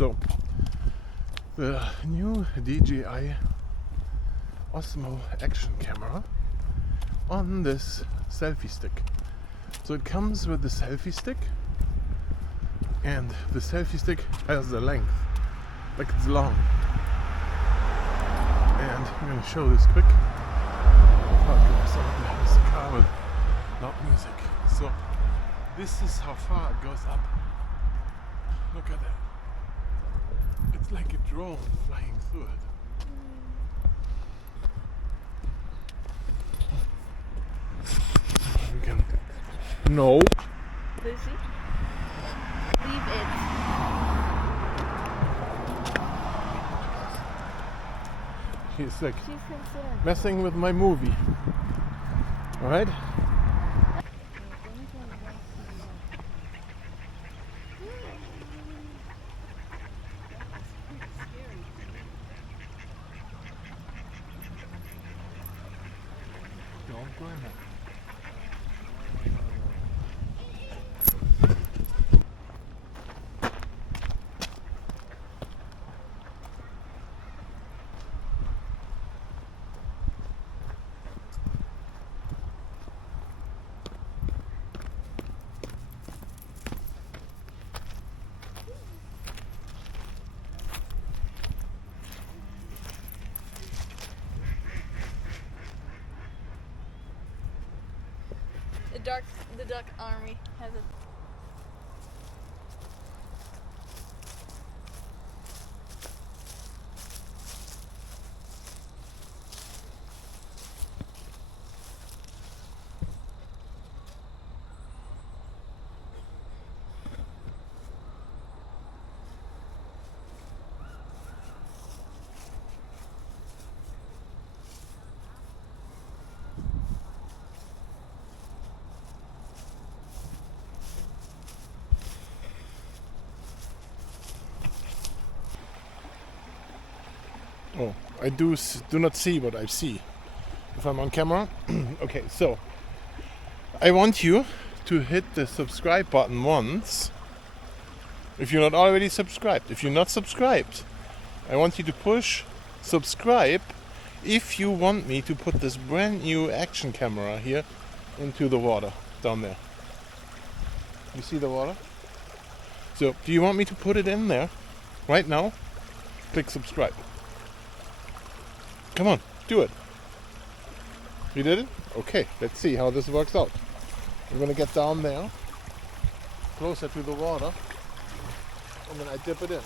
So the new DJI Osmo action camera on this selfie stick. So it comes with the selfie stick, and the selfie stick has the length, like it's long. And I'm going to show this quick. There's a car with loud music. So this is how far it goes up. Look at that. It's like a drone flying through it. We can... No. Lucy, leave it. She's like She's concerned. messing with my movie. Alright? Don't go in there. The duck army has a... Oh, I do not see what I see if I'm on camera. Okay, so I want you to hit the subscribe button once if you're not already subscribed. If you're not subscribed, I want you to push subscribe if you want me to put this brand new action camera here into the water down there. You see the water? So, do you want me to put it in there right now? Click subscribe. Come on, do it. You did it? Okay, let's see how this works out. I'm gonna get down there, closer to the water, and then I dip it in.